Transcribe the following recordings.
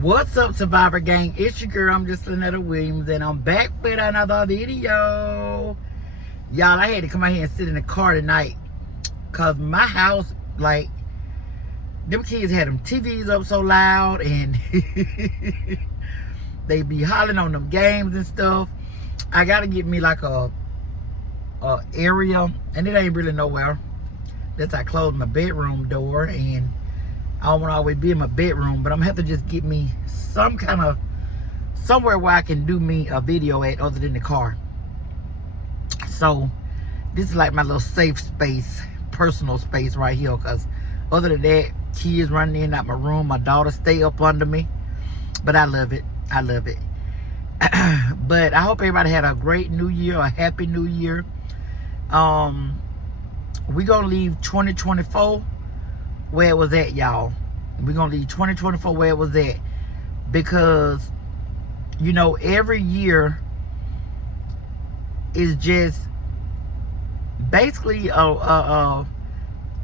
What's up, Survivor Gang? It's your girl, I'm just Lynetta Williams, and I'm back with another video. Y'all, I had to come out here and sit in the car tonight because my house, like, them kids had them TVs up so loud, and they be hollering on them games and stuff. I gotta get me like a area, and it ain't really nowhere. That's I closed my bedroom door, and I don't want to always be in my bedroom, but I'm gonna have to just get me some kind of somewhere where I can do me a video at other than the car. So this is like my little safe space, personal space right here, because other than that, kids running in and out my room, my daughter stay up under me, but I love it. I love it. But I hope everybody had a great new year, a happy new year. We gonna leave 2024 where it was at, y'all. We're gonna leave 2024 where it was at, because you know, every year is just basically a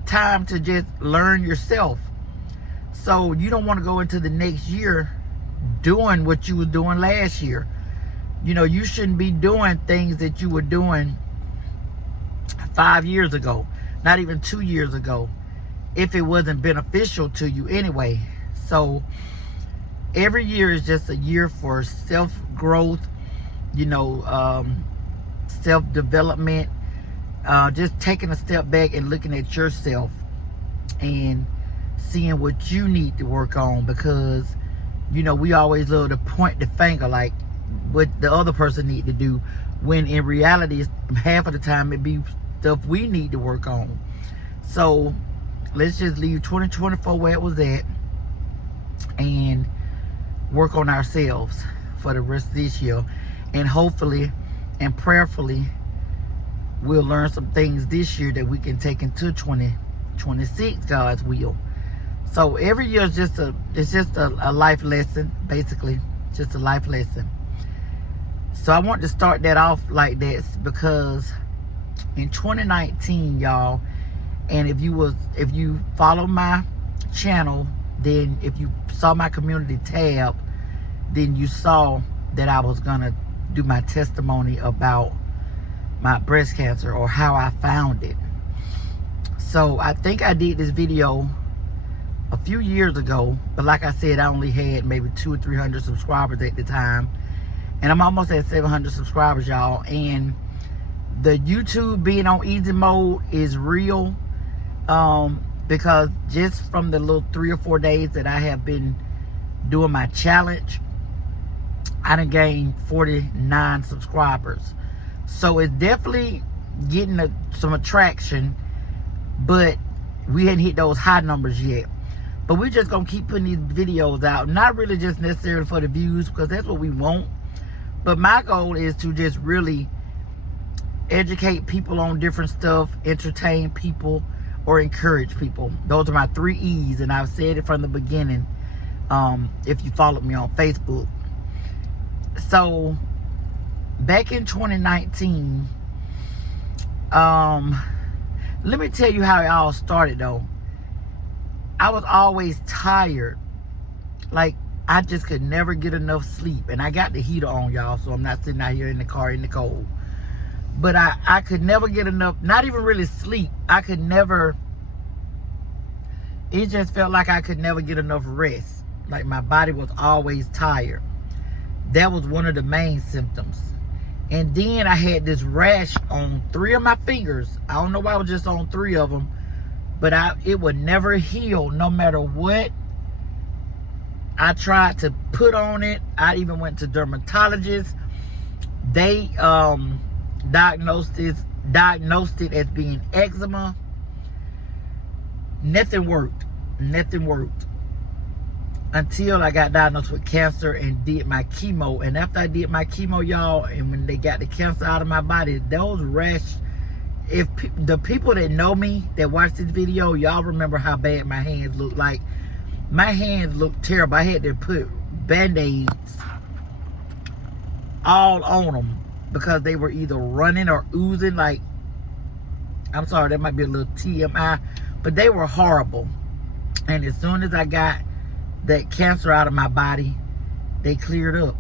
time to just learn yourself. So you don't want to go into the next year doing what you was doing last year. You know, you shouldn't be doing things that you were doing 5 years ago, not even 2 years ago, if it wasn't beneficial to you anyway. So every year is just a year for self-growth, you know, self-development, just taking a step back and looking at yourself and seeing what you need to work on, because you know, we always love to point the finger like what the other person need to do, when in reality half of the time it be stuff we need to work on. So let's just leave 2024 where it was at and work on ourselves for the rest of this year. And hopefully and prayerfully we'll learn some things this year that we can take into 2026, God's will. So every year is just a life lesson, basically, just a life lesson. So I want to start that off like this, because in 2019, y'all, and if you follow my channel, then if you saw my community tab, then you saw that I was gonna do my testimony about my breast cancer, or how I found it. So I think I did this video a few years ago, but like I said, I only had maybe 200 or 300 subscribers at the time, and I'm almost at 700 subscribers, y'all. And the YouTube being on easy mode is real, because just from the little 3 or 4 days that I have been doing my challenge, I done gained 49 subscribers. So it's definitely getting some attraction, but we hadn't hit those high numbers yet. But we're just gonna keep putting these videos out, not really just necessarily for the views, because that's what we want, but my goal is to just really educate people on different stuff, entertain people, or encourage people. Those are my 3 E's, and I've said it from the beginning, if you followed me on Facebook. So back in 2019, let me tell you how it all started though. I was always tired. Like, I just could never get enough sleep. And I got the heater on, y'all, so I'm not sitting out here in the car in the cold. But I could never get enough, not even really sleep. I could never, it just felt like I could never get enough rest. Like, my body was always tired. That was one of the main symptoms. And then I had this rash on 3 of my fingers. I don't know why I was just on 3 of them. But it would never heal, no matter what I tried to put on it. I even went to dermatologists. They diagnosed it as being eczema. Nothing worked. Nothing worked. Until I got diagnosed with cancer and did my chemo. And after I did my chemo, y'all, and when they got the cancer out of my body, those rash, if the people that know me, that watch this video, y'all remember how bad my hands look. Like, my hands look terrible. I had to put band-aids all on them because they were either running or oozing. Like, I'm sorry, that might be a little TMI, but they were horrible. And as soon as I got that cancer out of my body. They cleared up.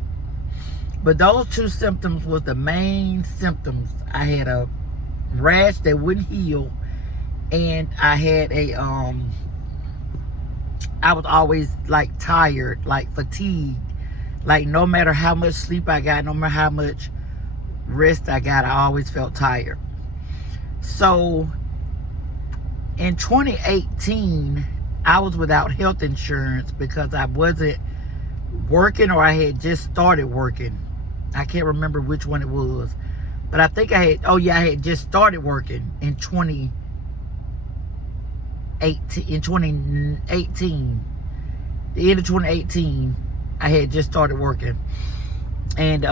But those two symptoms was the main symptoms. I had a rash that wouldn't heal, and I had a I was always like tired, like fatigued. Like no matter how much sleep I got, no matter how much rest I got, I always felt tired. So in 2018, I was without health insurance because I wasn't working, or I had just started working. I can't remember which one it was, but I think I had just started working in 2018. The end of 2018, I had just started working. And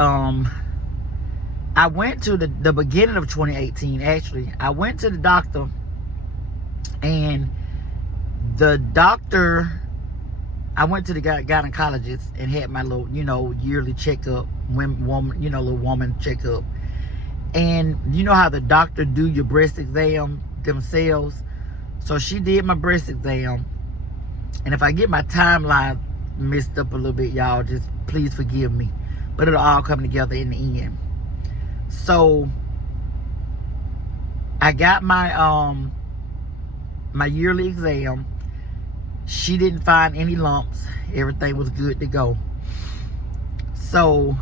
I went to the beginning of 2018, actually. I went to the doctor, and the doctor, I went to the gynecologist and had my little, yearly checkup, little woman checkup. And you know how the doctor do your breast exam themselves? So she did my breast exam. And if I get my timeline messed up a little bit, y'all, just please forgive me. But it'll all come together in the end. So I got my my yearly exam. She didn't find any lumps. Everything was good to go. So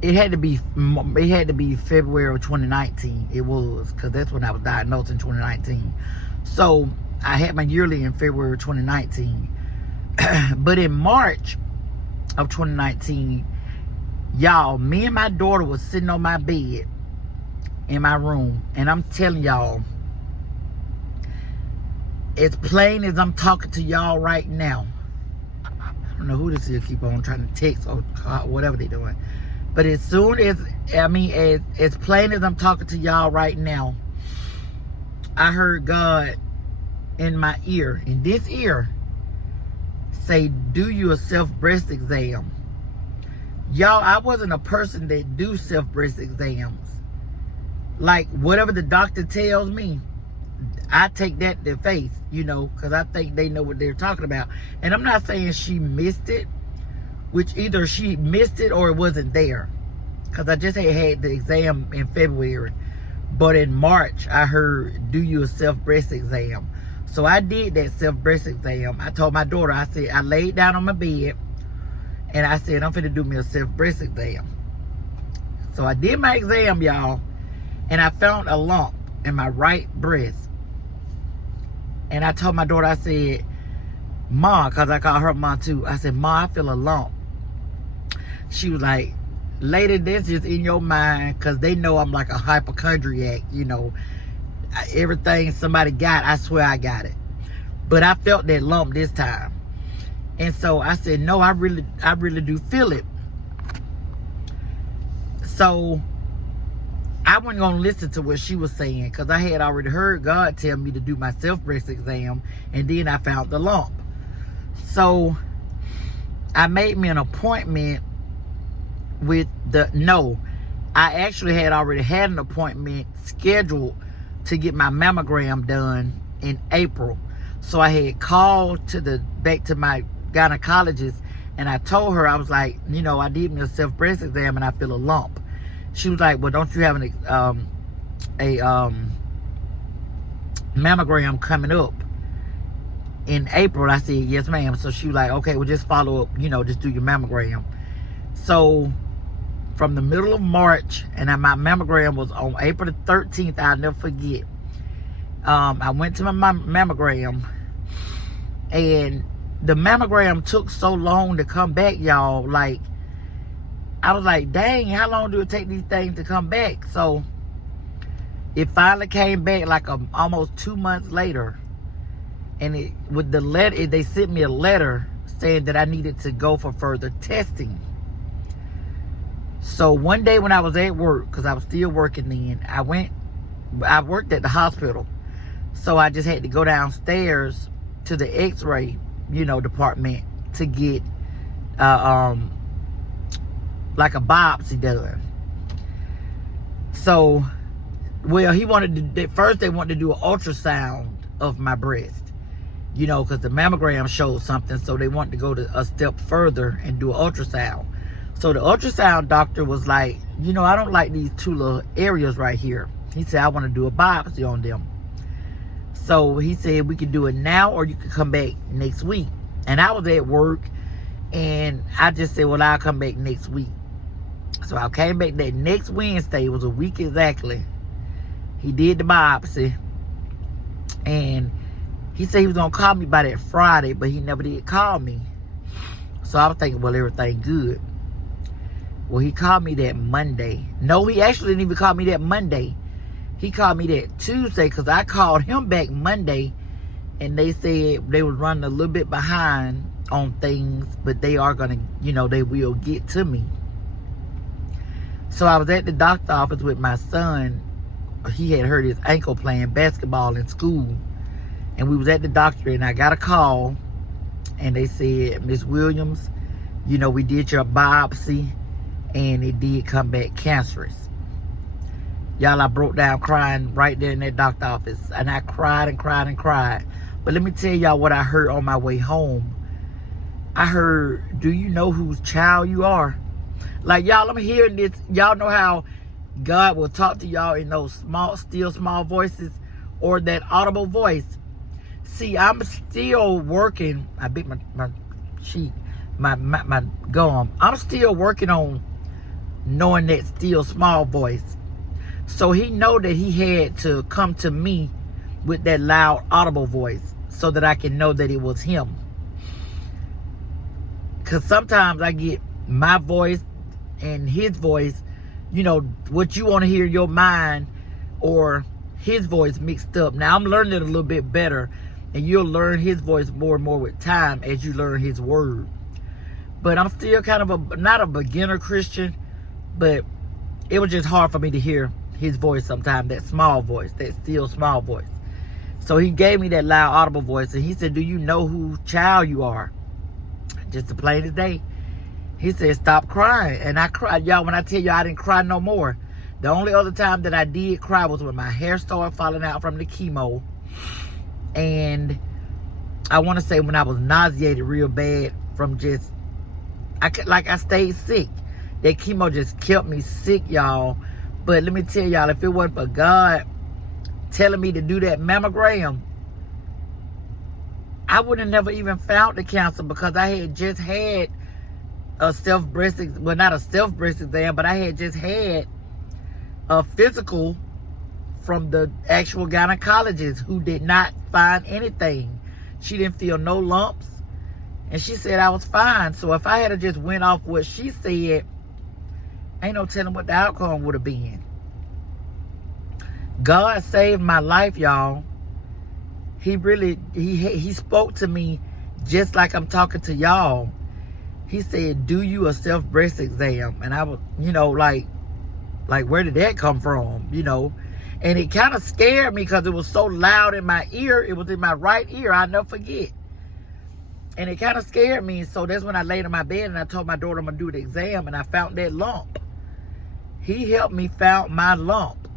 it had to be February of 2019. It was, because that's when I was diagnosed in 2019. So I had my yearly in February of 2019. But in March of 2019, y'all, me and my daughter was sitting on my bed in my room, and I'm telling y'all, as plain as I'm talking to y'all right now, I don't know who this is, keep on trying to text or call, whatever they're doing. But as soon as, as plain as I'm talking to y'all right now, I heard God in my ear, in this ear, say, do you a self-breast exam. Y'all, I wasn't a person that do self-breast exams. Like, whatever the doctor tells me, I take that to faith, because I think they know what they're talking about. And I'm not saying she missed it, which either she missed it or it wasn't there. Because I just had the exam in February. But in March, I heard, do you a self-breast exam. So I did that self-breast exam. I told my daughter, I said, I laid down on my bed, and I said, I'm finna do me a self-breast exam. So I did my exam, y'all, and I found a lump in my right breast. And I told my daughter, I said, Ma, because I call her Ma too. I said, Ma, I feel a lump. She was like, lady, this is in your mind, because they know I'm like a hypochondriac, Everything somebody got, I swear I got it. But I felt that lump this time. And so I said, no, I really do feel it. So I wasn't going to listen to what she was saying, because I had already heard God tell me to do my self-breast exam, and then I found the lump. So I made me an appointment with I actually had already had an appointment scheduled to get my mammogram done in April. So I had called back to my gynecologist, and I told her, I was like, I did me a self-breast exam and I feel a lump. She was like, well, don't you have a mammogram coming up in April? I said, yes, ma'am. So she was like, okay, well, just follow up, just do your mammogram. So from the middle of March, and my mammogram was on April the 13th, I'll never forget. I went to my mammogram, and the mammogram took so long to come back, y'all. Like, I was like, dang, how long do it take these things to come back? So it finally came back like almost 2 months later. And with the letter, they sent me a letter saying that I needed to go for further testing. So one day when I was at work, because I was still working then, I worked at the hospital. So I just had to go downstairs to the x-ray, department to get like a biopsy done. So, well, first they wanted to do an ultrasound of my breast. you know, because the mammogram showed something, so they wanted to go to a step further and do an ultrasound. So the ultrasound doctor was like, you know, I don't like these two little areas right here. He said, I want to do a biopsy on them. So he said, we could do it now or you could come back next week. And I was at work, and I just said, well, I'll come back next week. So I came back that next Wednesday. It was a week exactly. He did the biopsy. And he said he was going to call me by that Friday, but he never did call me. So I was thinking, well, everything good. Well, he called me that Monday. No, he actually didn't even call me that Monday. He called me that Tuesday, because I called him back Monday, and they said they was running a little bit behind on things, but they are going to, you know, they will get to me. So I was at the doctor's office with my son. He had hurt his ankle playing basketball in school. And we was at the doctor, and I got a call, and they said, Miss Williams, you know, we did your biopsy, and it did come back cancerous. Y'all, I broke down crying right there in that doctor's office. And I cried and cried and cried. But let me tell y'all what I heard on my way home. I heard, do you know whose child you are? Like, y'all, I'm hearing this. Y'all know how God will talk to y'all in those small, still small voices, or that audible voice. See, I'm still working. I bit my cheek, my gum. I'm still working on knowing that still small voice. So he know that he had to come to me with that loud audible voice so that I can know that it was him. Because sometimes I get my voice and his voice, you know, what you want to hear in your mind, or his voice mixed up. Now I'm learning it a little bit better, and you'll learn his voice more and more with time as you learn his word. But I'm still kind of not a beginner Christian, but it was just hard for me to hear his voice sometimes, that small voice, that still small voice. So he gave me that loud audible voice, and he said, do you know whose child you are? Just as plain as day. He said, stop crying. And I cried. Y'all, when I tell you I didn't cry no more. The only other time that I did cry was when my hair started falling out from the chemo. And I want to say when I was nauseated real bad from just, I stayed sick. That chemo just kept me sick, y'all. But let me tell y'all, if it wasn't for God telling me to do that mammogram, I would have never even found the cancer, because I had just had a self-breast, well, not a self-breast exam, but I had just had a physical from the actual gynecologist, who did not find anything. She didn't feel no lumps, and she said I was fine. So if I had just went off what she said, ain't no telling what the outcome would have been. God saved my life, y'all. He really, he spoke to me just like I'm talking to y'all. He said, do you a self-breast exam? And I was, you know, like where did that come from? You know, and it kind of scared me because it was so loud in my ear. It was in my right ear. I'll never forget. And it kind of scared me. So that's when I laid in my bed and I told my daughter I'm going to do the exam, and I found that lump. He helped me found my lump.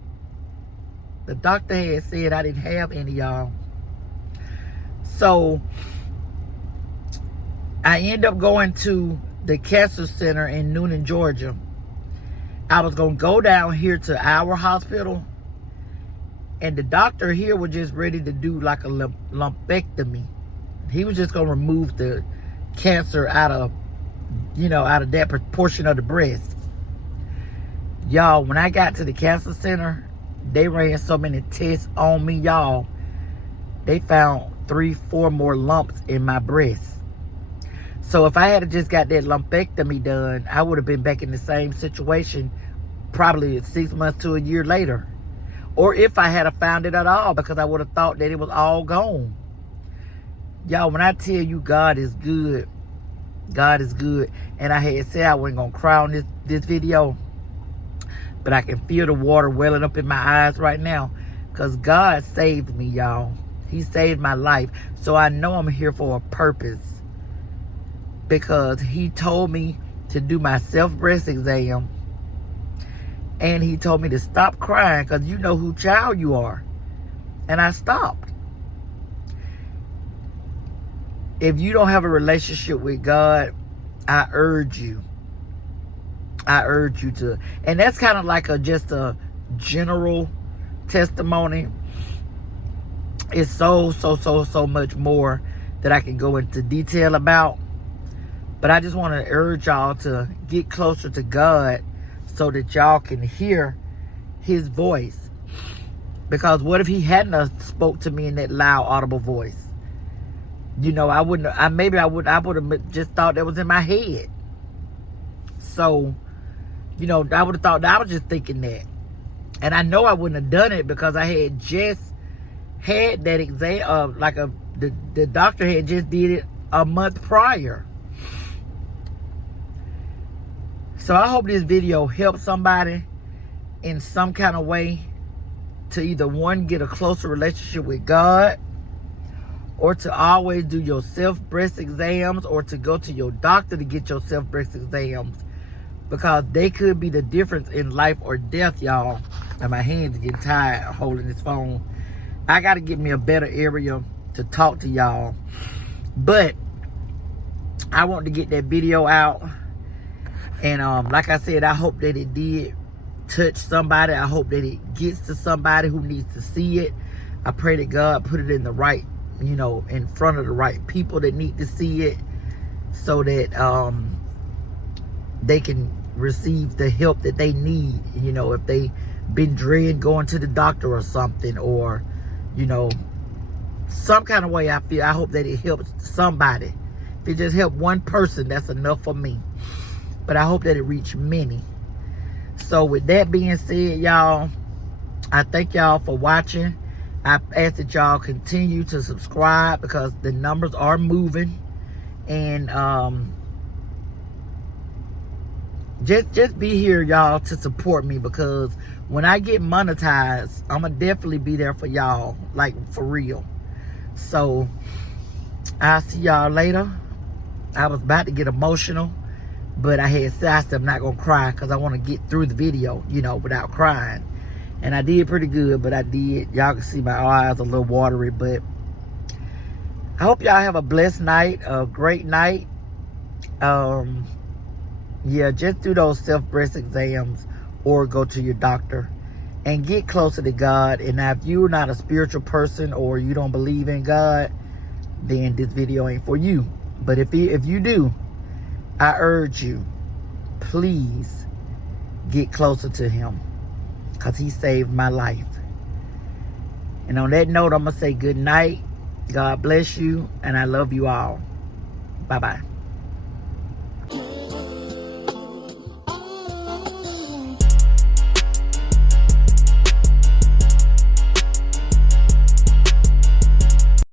The doctor had said I didn't have any, y'all. So I ended up going to the cancer center in Newnan, Georgia. I was going to go down here to our hospital, and the doctor here was just ready to do like a lumpectomy. He was just going to remove the cancer out of, you know, out of that portion of the breast. Y'all, when I got to the cancer center, they ran so many tests on me, y'all. They found 3-4 more lumps in my breast. So if I had just got that lumpectomy done, I would have been back in the same situation probably 6 months to a year later. Or if I had found it at all, because I would have thought that it was all gone. Y'all, when I tell you God is good, God is good. And I had said I wasn't going to cry on this video, but I can feel the water welling up in my eyes right now, because God saved me, y'all. He saved my life. So I know I'm here for a purpose, because he told me to do my self-breast exam, and he told me to stop crying because you know who child you are. And I stopped. if you don't have a relationship with God, I urge you to, and that's kind of like just a general testimony. It's so much more that I can go into detail about. But I just want to urge y'all to get closer to God so that y'all can hear his voice. Because what if he hadn't have spoke to me in that loud, audible voice? You know, I would have just thought that was in my head. So, you know, I would have thought that I was just thinking that. And I know I wouldn't have done it because I had just had that exam, the doctor had just did it a month prior. So I hope this video helps somebody in some kind of way to either, one, get a closer relationship with God, or to always do your self-breast exams, or to go to your doctor to get your self-breast exams, because they could be the difference in life or death, y'all. And my hands are getting tired holding this phone. I got to get me a better area to talk to y'all. But I want to get that video out. And like I said, I hope that it did touch somebody. I hope that it gets to somebody who needs to see it. I pray that God put it in the right, you know, in front of the right people that need to see it, so that they can receive the help that they need. You know, if they been dreading going to the doctor or something, or, you know, some kind of way, I hope that it helps somebody. If it just help one person, that's enough for me. But I hope that it reach many. So with that being said, y'all, I thank y'all for watching. I ask that y'all continue to subscribe, because the numbers are moving. And just be here, y'all, to support me, because when I get monetized, I'm gonna definitely be there for y'all, like for real. So I'll see y'all later. I was about to get emotional, but I had said I said I'm not gonna cry, because I want to get through the video, you know, without crying. And I did pretty good, but I did. Y'all can see my eyes a little watery, but I hope y'all have a blessed night, a great night. Yeah, just do those self-breast exams, or go to your doctor and get closer to God. And now, if you're not a spiritual person, or you don't believe in God, then this video ain't for you. But if you do, I urge you, please get closer to him, because he saved my life. And on that note, I'm going to say good night. God bless you, and I love you all. Bye-bye.